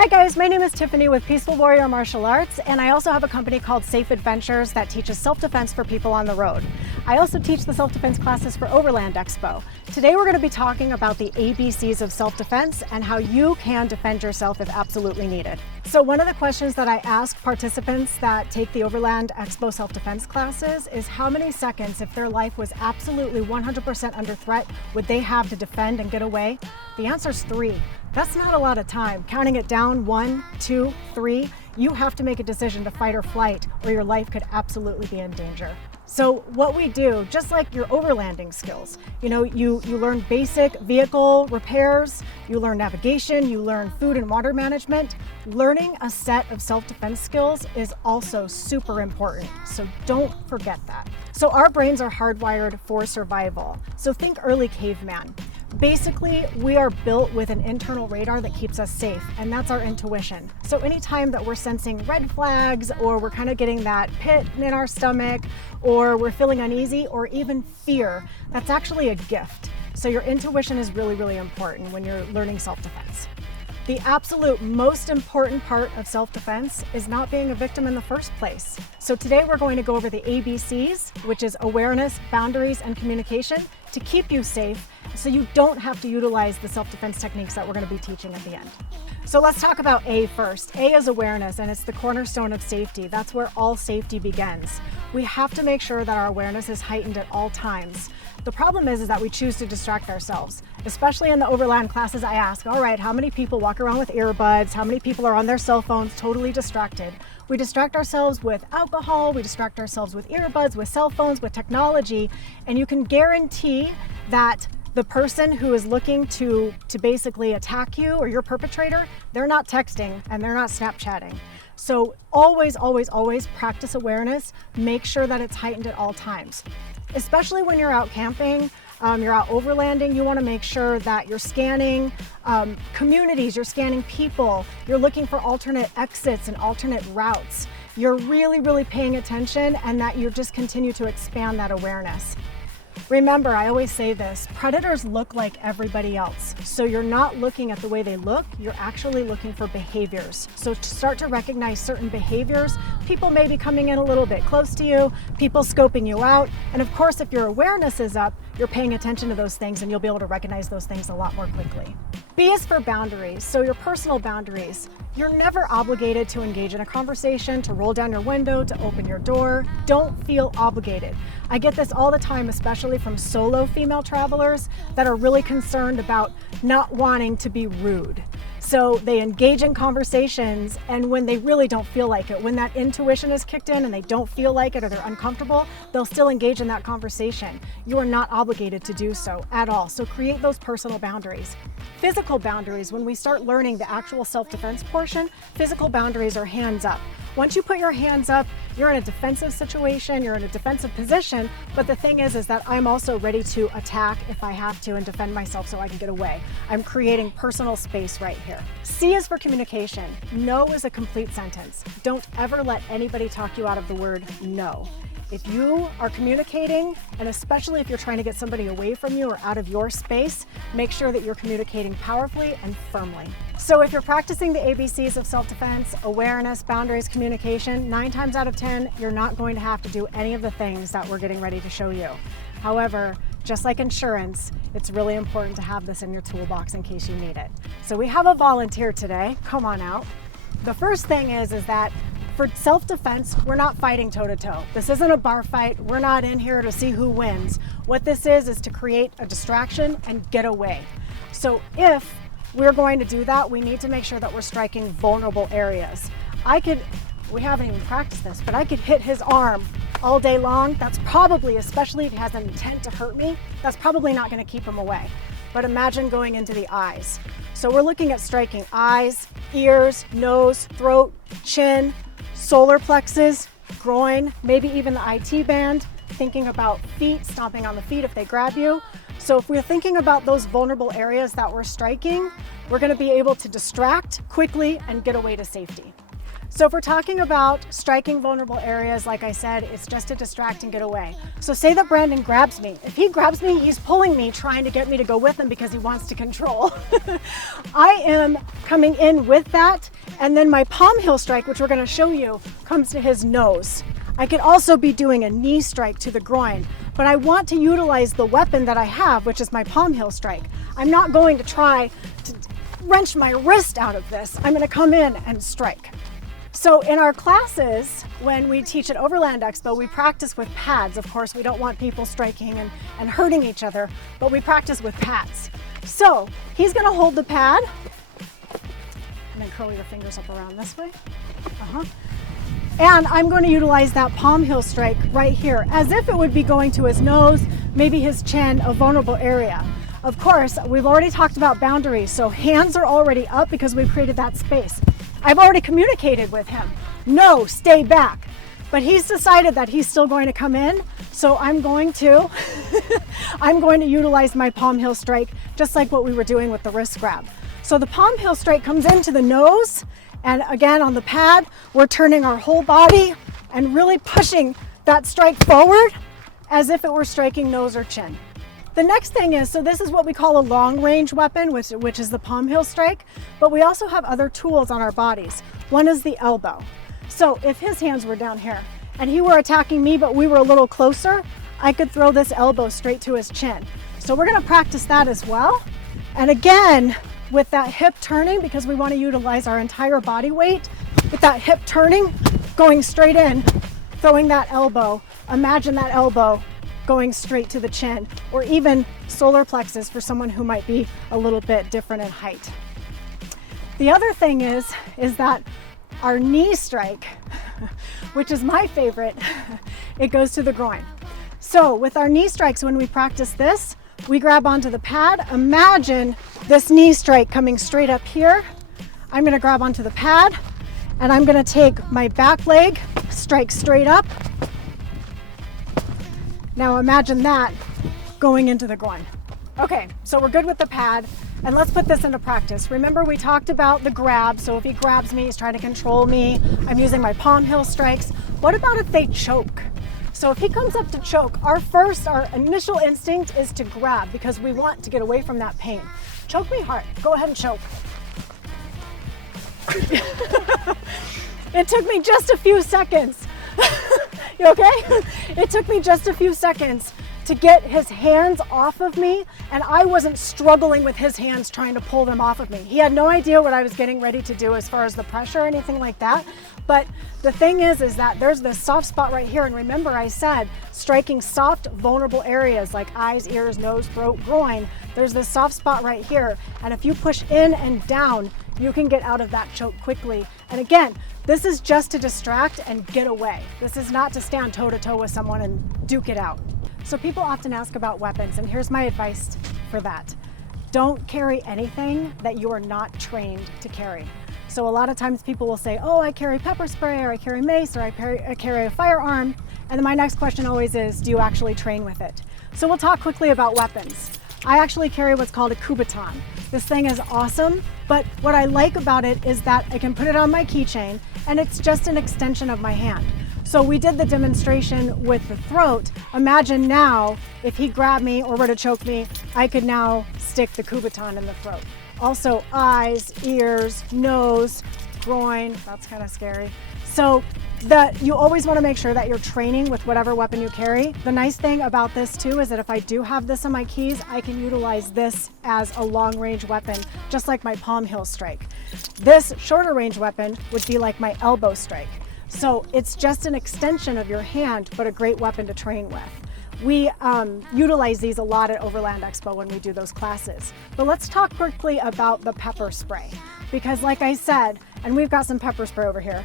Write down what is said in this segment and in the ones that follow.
Hi guys, my name is Tiffany with Peaceful Warrior Martial Arts, and I also have a company called Safe Adventures that teaches self-defense for people on the road. I also teach the self-defense classes for Overland Expo. Today we're going to be talking about the ABCs of self-defense and how you can defend yourself if absolutely needed. So one of the questions that I ask participants that take the Overland Expo self-defense classes is how many seconds, if their life was absolutely 100% under threat, would they have to defend and get away? The answer is 3. That's not a lot of time. Counting it down, 1, 2, 3, you have to make a decision to fight or flight, or your life could absolutely be in danger. So what we do, just like your overlanding skills, you learn basic vehicle repairs, you learn navigation, you learn food and water management. Learning a set of self-defense skills is also super important, so don't forget that. So our brains are hardwired for survival. So think early caveman. Basically, we are built with an internal radar that keeps us safe, and that's our intuition. So anytime that we're sensing red flags, or we're kind of getting that pit in our stomach, or we're feeling uneasy, or even fear, that's actually a gift. So your intuition is really, really important when you're learning self-defense. The absolute most important part of self-defense is not being a victim in the first place. So today we're going to go over the ABCs, which is awareness, boundaries, and communication, to keep you safe so you don't have to utilize the self-defense techniques that we're going to be teaching at the end. So let's talk about A first. A is awareness, and it's the cornerstone of safety. That's where all safety begins. We have to make sure that our awareness is heightened at all times. The problem is that we choose to distract ourselves. Especially in the Overland classes, I ask, all right, how many people walk around with earbuds? How many people are on their cell phones totally distracted? We distract ourselves with alcohol, we distract ourselves with earbuds, with cell phones, with technology, and you can guarantee that the person who is looking to basically attack you, or your perpetrator, they're not texting and they're not Snapchatting. So always, always, always practice awareness. Make sure that it's heightened at all times. Especially when you're out camping, you're out overlanding, you want to make sure that you're scanning communities, you're scanning people, you're looking for alternate exits and alternate routes. You're really, really paying attention, and that you just continue to expand that awareness. Remember, I always say this, predators look like everybody else. So you're not looking at the way they look, you're actually looking for behaviors. So to start to recognize certain behaviors, people may be coming in a little bit close to you, people scoping you out, and of course if your awareness is up, you're paying attention to those things and you'll be able to recognize those things a lot more quickly. B is for boundaries, so your personal boundaries. You're never obligated to engage in a conversation, to roll down your window, to open your door. Don't feel obligated. I get this all the time, especially from solo female travelers that are really concerned about not wanting to be rude. So they engage in conversations, and when they really don't feel like it, when that intuition is kicked in and they don't feel like it or they're uncomfortable, they'll still engage in that conversation. You are not obligated to do so at all. So create those personal boundaries. Physical boundaries, when we start learning the actual self-defense portion, physical boundaries are hands up. Once you put your hands up, you're in a defensive situation, you're in a defensive position, but the thing is that I'm also ready to attack if I have to and defend myself so I can get away. I'm creating personal space right here. C is for communication. No is a complete sentence. Don't ever let anybody talk you out of the word no. If you are communicating, and especially if you're trying to get somebody away from you or out of your space, make sure that you're communicating powerfully and firmly. So if you're practicing the ABCs of self-defense, awareness, boundaries, communication, 9 times out of 10, you're not going to have to do any of the things that we're getting ready to show you. However, just like insurance, it's really important to have this in your toolbox in case you need it. So we have a volunteer today. Come on out. The first thing is that for self-defense, we're not fighting toe-to-toe. This isn't a bar fight. We're not in here to see who wins. What this is to create a distraction and get away. So if we're going to do that, we need to make sure that we're striking vulnerable areas. We haven't even practiced this, but I could hit his arm all day long. That's probably, especially if he has an intent to hurt me, that's probably not going to keep him away. But imagine going into the eyes. So we're looking at striking eyes, ears, nose, throat, chin, solar plexus, groin, maybe even the IT band, thinking about feet, stomping on the feet if they grab you. So if we're thinking about those vulnerable areas that we're striking, we're going to be able to distract quickly and get away to safety. So if we're talking about striking vulnerable areas, like I said, it's just to distract and get away. So say that Brandon grabs me. If he grabs me, he's pulling me, trying to get me to go with him because he wants to control. I am coming in with that, and then my palm heel strike, which we're going to show you, comes to his nose. I could also be doing a knee strike to the groin, but I want to utilize the weapon that I have, which is my palm heel strike. I'm not going to try to wrench my wrist out of this. I'm going to come in and strike. So in our classes, when we teach at Overland Expo, we practice with pads. Of course, we don't want people striking and hurting each other, but we practice with pads. So he's going to hold the pad, and then curl your fingers up around this way. And I'm going to utilize that palm heel strike right here, as if it would be going to his nose, maybe his chin, a vulnerable area. Of course, we've already talked about boundaries, so hands are already up because we've created that space. I've already communicated with him, no, stay back. But he's decided that he's still going to come in, so I'm going to utilize my palm heel strike, just like what we were doing with the wrist grab. So the palm heel strike comes into the nose, and again on the pad, we're turning our whole body and really pushing that strike forward as if it were striking nose or chin. The next thing is, so this is what we call a long range weapon, which is the palm heel strike, but we also have other tools on our bodies. One is the elbow. So if his hands were down here and he were attacking me, but we were a little closer, I could throw this elbow straight to his chin. So we're gonna practice that as well. And again, with that hip turning, because we want to utilize our entire body weight, with that hip turning, going straight in, throwing that elbow, imagine that elbow going straight to the chin, or even solar plexus for someone who might be a little bit different in height. The other thing is that our knee strike, which is my favorite, it goes to the groin. So with our knee strikes, when we practice this, we grab onto the pad. Imagine this knee strike coming straight up here. I'm going to grab onto the pad, and I'm going to take my back leg, strike straight up. Now imagine that going into the groin. Okay, so we're good with the pad, and let's put this into practice. Remember, we talked about the grab, so if he grabs me, he's trying to control me. I'm using my palm heel strikes. What about if they choke? So if he comes up to choke, our initial instinct is to grab because we want to get away from that pain. Choke me hard. Go ahead and choke. It took me just a few seconds. You okay? It took me just a few seconds to get his hands off of me, and I wasn't struggling with his hands trying to pull them off of me. He had no idea what I was getting ready to do as far as the pressure or anything like that. But the thing is that there's this soft spot right here, and remember I said striking soft, vulnerable areas like eyes, ears, nose, throat, groin. There's this soft spot right here, and if you push in and down, you can get out of that choke quickly. And again, this is just to distract and get away. This is not to stand toe-to-toe with someone and duke it out. So people often ask about weapons, and here's my advice for that. Don't carry anything that you are not trained to carry. So a lot of times people will say, oh, I carry pepper spray, or I carry mace, or I carry a firearm. And then my next question always is, do you actually train with it? So we'll talk quickly about weapons. I actually carry what's called a kubaton. This thing is awesome, but what I like about it is that I can put it on my keychain, and it's just an extension of my hand. So we did the demonstration with the throat. Imagine now, if he grabbed me or were to choke me, I could now stick the kubaton in the throat. Also eyes, ears, nose, groin, that's kind of scary. So you always want to make sure that you're training with whatever weapon you carry. The nice thing about this too is that if I do have this on my keys, I can utilize this as a long range weapon, just like my palm heel strike. This shorter range weapon would be like my elbow strike. So it's just an extension of your hand, but a great weapon to train with. We utilize these a lot at Overland Expo when we do those classes. But let's talk quickly about the pepper spray, because like I said, and we've got some pepper spray over here.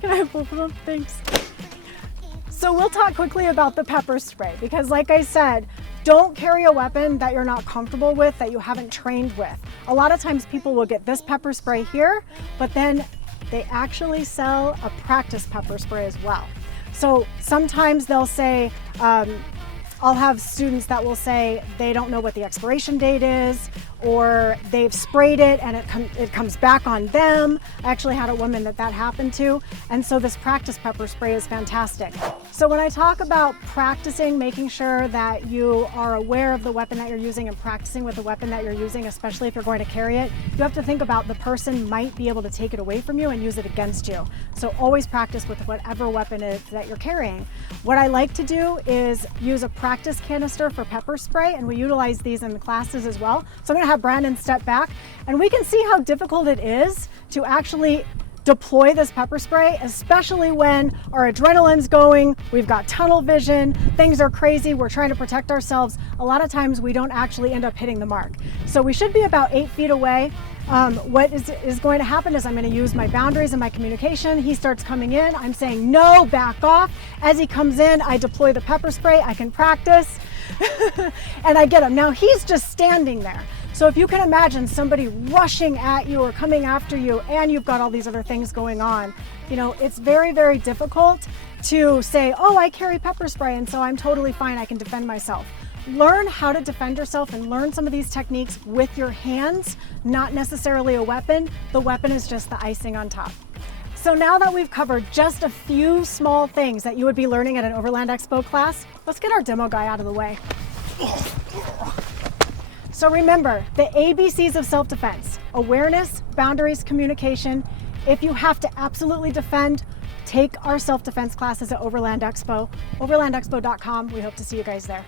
Can I have both of them? Thanks. So we'll talk quickly about the pepper spray, because like I said, don't carry a weapon that you're not comfortable with, that you haven't trained with. A lot of times people will get this pepper spray here, but then they actually sell a practice pepper spray as well. So sometimes they'll say, I'll have students that will say they don't know what the expiration date is, or they've sprayed it and it comes back on them. I actually had a woman that happened to, and so this practice pepper spray is fantastic. So when I talk about practicing, making sure that you are aware of the weapon that you're using and practicing with the weapon that you're using, especially if you're going to carry it, you have to think about the person might be able to take it away from you and use it against you. So always practice with whatever weapon it is that you're carrying. What I like to do is use a practice canister for pepper spray, and we utilize these in the classes as well. So I'm going to have Brandon step back, and we can see how difficult it is to actually deploy this pepper spray, especially when our adrenaline's going, we've got tunnel vision, things are crazy, we're trying to protect ourselves. A lot of times we don't actually end up hitting the mark. So we should be about 8 feet away. What is going to happen is I'm going to use my boundaries and my communication. He starts coming in, I'm saying no, back off. As he comes in, I deploy the pepper spray, I can practice, and I get him. Now he's just standing there. So if you can imagine somebody rushing at you or coming after you and you've got all these other things going on, you know, it's very, very difficult to say, oh, I carry pepper spray and so I'm totally fine, I can defend myself. Learn how to defend yourself and learn some of these techniques with your hands, not necessarily a weapon. The weapon is just the icing on top. So now that we've covered just a few small things that you would be learning at an Overland Expo class, let's get our demo guy out of the way. So remember, the ABCs of self-defense: awareness, boundaries, communication. If you have to absolutely defend, take our self-defense classes at Overland Expo, overlandexpo.com. We hope to see you guys there.